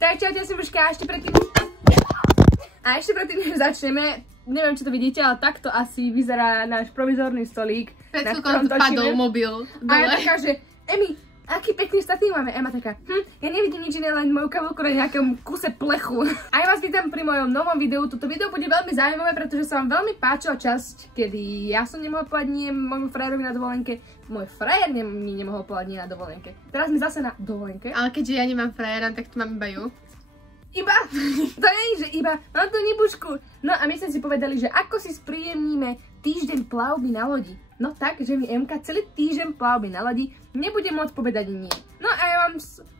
Tak čaute, som Ruška a ešte predtým, než začneme, neviem, či to vidíte, ale takto asi vyzerá náš provizorný stolík. Pred chvíľkou to padol mobil dole. A ja taká, že Emi, aký pekný statív máme. Ema taká, ja nevidím nič iné, len moju kabelku na nejakom kuse plechu. A ja vás vítam pri mojom novom videu. Toto video bude veľmi zaujímavé, pretože sa vám veľmi páčila časť, kedy ja som nemohla povedať nie môjmu frajerovi na dovolenke, môj frajer mi nemohol povedať nie na dovolenke. Teraz sme zase na dovolenke. Ale keďže ja nemám frajera, tak tu mám iba ju. Iba? To nie je, že iba. Mám tu nibušku. No a my sme si povedali, že ako si spríjemníme týždeň plavby na lodi. No tak, že mi Emka celý týždeň plavby na lodi nebude môcť povedať nie. No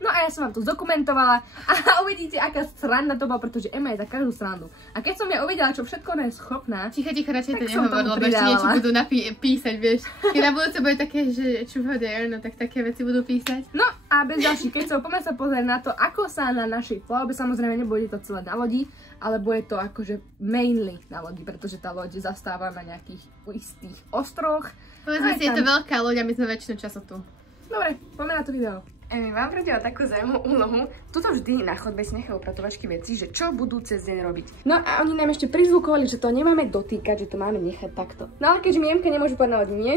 a ja som vám to zdokumentovala a uvidíte, aká sranda to bola, pretože Ema je za každú srandu. A keď som ja uvidela, čo všetko ona je schopná, ticho, radšej to nehovor, lebo ešte niečo budú písať, vieš. Keď na budúce bude také, že čuhoder, no tak také veci budú písať. No a bez ďalších kecov, poďme sa pozrieť na to, ako sa na našej plavbe, samozrejme nebude to celé na lodi, ale bude to akože mainly na lodi, pretože tá loď zastáva na nejakých istých ostroch. Povedzme si, je to veľká loď a my sme väčšinu času tu. Dobre, poďme na to video. Mám pre teba takú zaujímavú úlohu. Tuto vždy na chodbe si nechajú upratovačky veci, že čo budú cez deň robiť. No a oni nám ešte prizvukovali, že to nemáme dotýkať, že to máme nechať takto. No ale keďže mi Emka nemôžu povedať na lodi nie,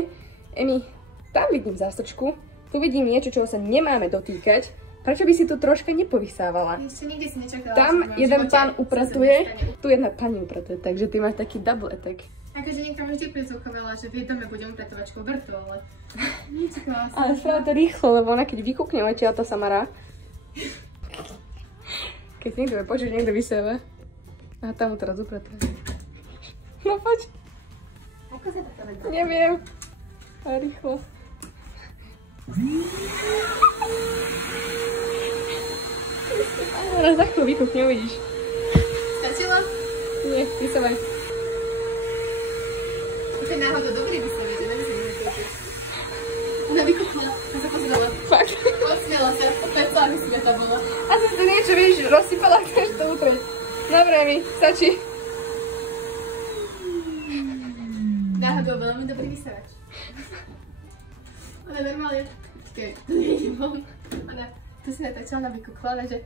Emi, tam vidím zástrčku, tu vidím niečo, čoho sa nemáme dotýkať. Prečo by si tu troška nepovysávala? Ešte nikdy si nečakala. Tam jeden pán upratuje, tu jedna pani upratuje, takže ty máš taký double attack. Akože niekto mi vždy prizvukovala, že v dome budem upratovačkou vrtu, ale nečakala som. Ale sprav to rýchlo, lebo ona keď vykúkne odtiaľ tá samara. Keď niekto je počuť, niekto vysieva. A tam mu teraz upratuje. No poď. Ako sa to vedá? Neviem. A rýchlo. Raz za chvíľu vykúkne, uvidíš. Stačilo? Nie, vysiavaj. To je náhodou dobrý vyslovie, že nemyslím, že nekúpiš. Ona vykúkla, a sa pozrela. Fakt? Osmiela sa, opäť celá vysmieta bola. A si to niečo, vieš, rozsypala, chceš to utrieť. Dobre mi, stačí. Náhodou veľmi dobrý vysielač. Ona normálne, počkej, to nie je von. Ona, tu si natočila, ona vykúkla, ale že...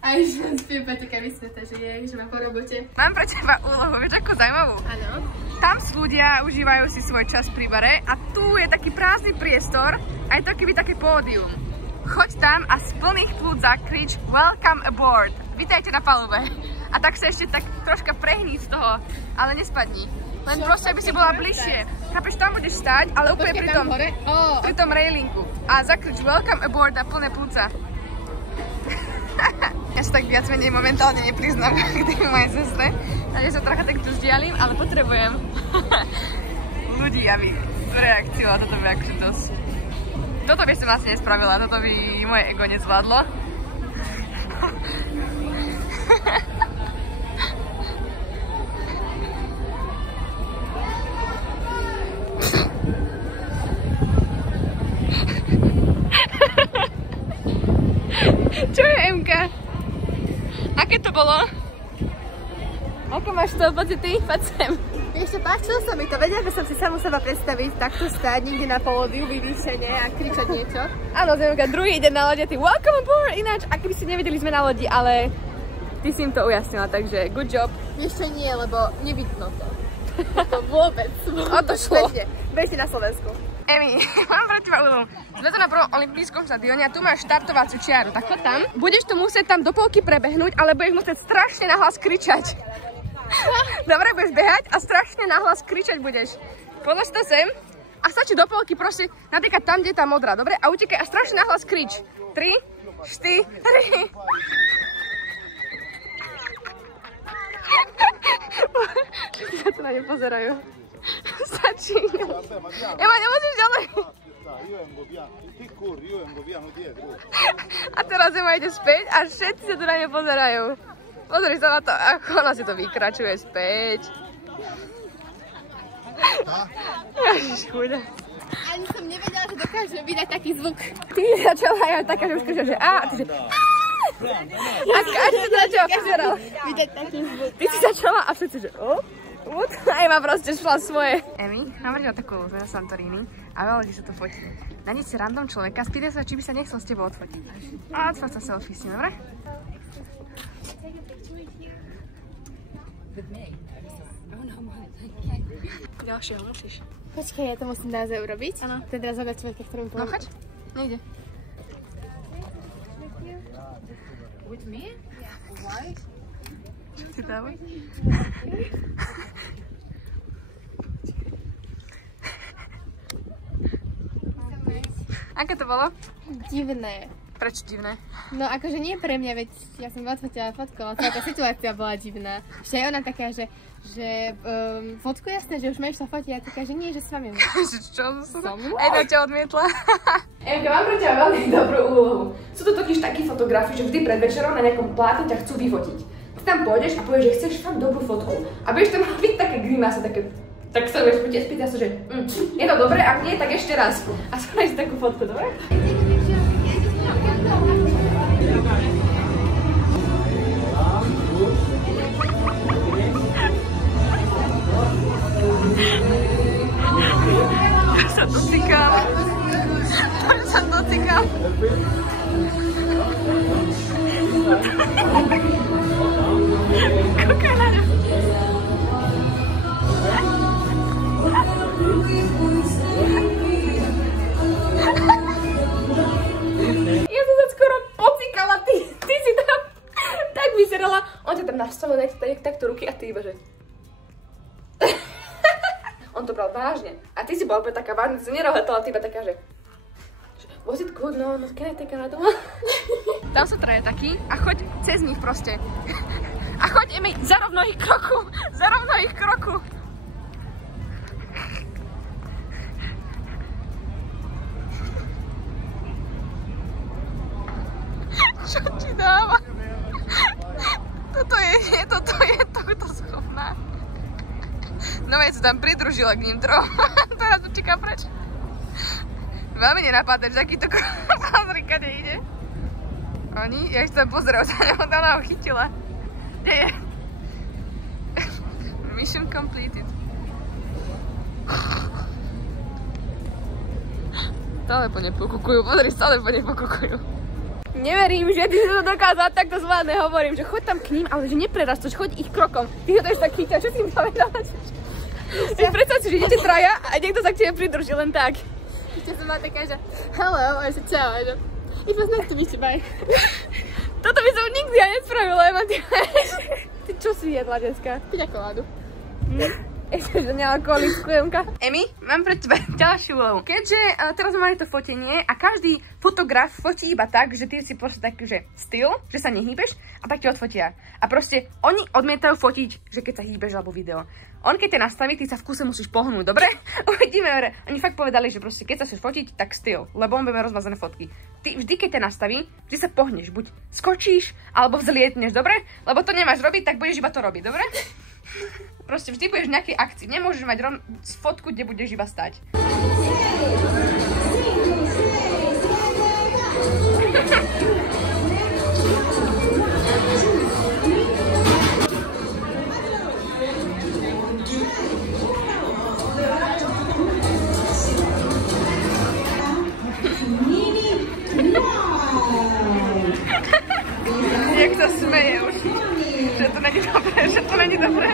A už mám spiepa taká vysveta, že mám po robote. Mám pre teba úlohu, vieš ako zaujímavú? Áno. Tam ľudia užívajú si svoj čas pri bare a tu je taký prázdny priestor a je to keby také pódium. Choď tam a z plných plúc zakrič Welcome aboard! Vítajte na palube. A tak sa ešte tak troška prehní z toho, ale nespadni. Len proste, aby si bola bližšie. Chápeš, tam budeš stáť, ale úplne pri tom railingu. A zakrič Welcome aboard a plné plúca. Ja sa tak viac menej momentálne nepriznám k tým mojej sestre. Takže sa trocha tak tu vzdialím, ale potrebujem ľudí, aby reakciu a toto by akože dosť. Toto by som vlastne nespravila, toto by moje ego nezvládlo. Čo je, Emka? Aké to bolo? Ako máš to pocity? Poď sem. Ešte páčilo sa mi to. Vedela, že som si samu seba predstaviť takto stáť niekde na pódiu, vyvýšene a kričať niečo. Áno, Zemka, druhý ide na lodi a ty welcome aboard! Ináč, ak by si nevedeli, sme na lodi, ale ty si im to ujasnila, takže good job. Ešte nie, lebo nevidno to. To vôbec. O to šlo. Bežte na Slovensku. Emi, mám pre teba úlohu. Sme to na prvom olympijskom štadióne a tu máš štartovaciu čiaru. Tak choď tam. Budeš to musieť tam do polky prebehnúť, ale budeš musieť strašne nahlas kričať. Dobre, budeš behať a strašne nahlas kričať budeš. Polož to sem a stačí do polky proste natýkať tam, kde je tá modrá. Dobre? A utekaj a strašne nahlas krič. 3, 4, 3. Všetci sa tu na ne pozerajú. Stačí. Ema, nemôžeš ďalej. A teraz Ema ide späť a všetci sa tu na ne pozerajú. Pozri sa na to, ako ona si to vykračuje späť. Ježiš, chuda. Ani som nevedela, že dokážem vydať taký zvuk. Ty začala aj taká, že už kričala, že á, a ty že a každý začala pozeral. Vydať taký zvuk. Ty si začala a všetci, že o? A Ema proste šla svoje. Emi, mám vedela takú na Santorini A veľa ľudí sa to fotí. Nájdete si random človeka, spýtaj sa, či by sa nechcel s tebou odfotiť. A odfoť sa selfie s ním, dobre? Ďalšieho musíš. Počkaj, ja to musím naozaj urobiť. Áno. To je teraz zadať človeka, ktorým No choď. Nejde. With me? Yeah. Why? Čo ti dáva? Aké to bolo? Divné. Prečo divné? No akože nie pre mňa, veď ja som odfotila fotku, ale celá tá situácia bola divná. Ešte aj ona taká, že fotku jasné, že už ma išla fotiť, a taká, že nie, že s vami. Čo? Eda ťa odmietla. Emka, mám pre teba veľmi dobrú úlohu. Sú to totiž takí fotografi, že vždy pred večerom na nejakom pláte ťa chcú vyfotiť. Ty tam pôjdeš a povieš, že chceš fakt dobrú fotku. A budeš tam byť také grimasy, také... Tak sa budeš spýtať sa, že je to dobré, ak nie, tak ešte raz. A spravíš takú fotku, dobre? Sa dotýkam. Sa dotýkam. Kúkaj na ňu. Ja som sa skoro pocikala, ty si tam tak vyzerala. On ťa tam nastavil takto ruky a ty iba, že... On to bral vážne. A ty si bola taká vážna, ty si nerohetala, ty iba taká, že... Was it good? No, can I take another one? Tam sú traje takí a choď cez nich proste. A choď, Emi, za rovno ich kroku. Za rovno ich kroku. Čo ti dáva? Toto je tohto schopná. No veď sa tam pridružila k ním trom. Teraz utíka preč. Veľmi nenapadne, že takýto pozri, kade ide. Oni, ja ich tam pozerám, sa ona ho chytila. Kde je? Mission completed. Stále po ne pokukujú, pozri, stále po ne pokukujú. Neverím, že ty si to dokázala takto zvládne, hovorím, že choď tam k ním, ale že neprerastoč, choď ich krokom. Ty ho to ešte tak chytia, čo si im povedala? Predstav si, že idete traja a niekto sa k tebe pridrží len tak. Ešte som mala taká, že hello, a že čau, a že it was nice to meet you, bye. Toto by som nikdy ja nespravila, Ema, ty čo si jedla dneska? Piňakoládu. Ešte, že nealkoholickú, Emka. Emi, mám pre teba ďalšiu úlohu. Keďže teraz máme to fotenie a každý fotograf fotí iba tak, že ty si proste taký, že styl, že sa nehýbeš a tak ti odfotia. A proste oni odmietajú fotiť, že keď sa hýbeš alebo video. On keď ťa nastaví, ty sa v kuse musíš pohnúť, dobre? Uvidíme, dobre. Oni fakt povedali, že proste keď sa chceš fotiť, tak styl, lebo on budeme rozmazané fotky. Ty vždy, keď ťa nastaví, vždy sa pohneš, buď skočíš, alebo vzlietneš, dobre? Lebo to nemáš robiť, tak budeš iba to robiť, dobre? Proste vždy budeš v nejakej akcii, nemôžeš mať fotku, kde budeš iba stať. Jak sa smeje už, že to není dobré, že to není dobré.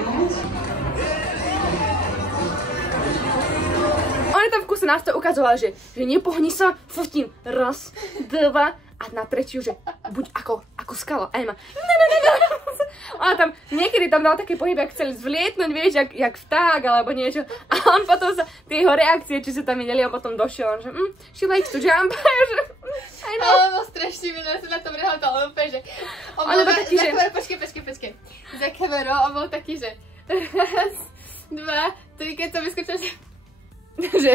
Oni tam v kuse nás to ukazovali, že nepohni sa, fotím, raz, dva a na tretiu, že buď ako skala. A Ema, ona tam, niekedy tam dal také pohyby, ak chceli zvlietnúť, vieš, jak vták alebo niečo. A on potom sa, tie jeho reakcie, či sa tam videli, a potom došiel, že she likes to jump, že Ale bol strašne milé, ja som na tom rehotal, úplne, že... On bol taký, že... Počkej. Za kamerou, on bol taký, že... Raz, dva, tri, keď som vyskočil, že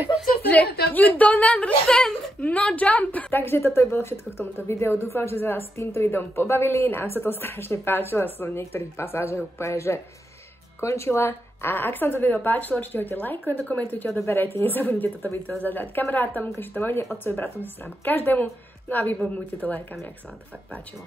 you don't understand, no jump. Takže toto bolo všetko k tomuto videu. Dúfam, že sa vás s týmto videom pobavili. Nám sa to strašne páčilo, som v niektorých pasážach úplne, že končila. A ak sa vám to video páčilo, určite hoďte like, komentujte, odoberajte, nezabudnite toto video zadať kamarátom, ukážte to mojim otcovi, bratom, sestrám, každému. No a vybomujte to lajkami, ak sa vám to fakt páčilo.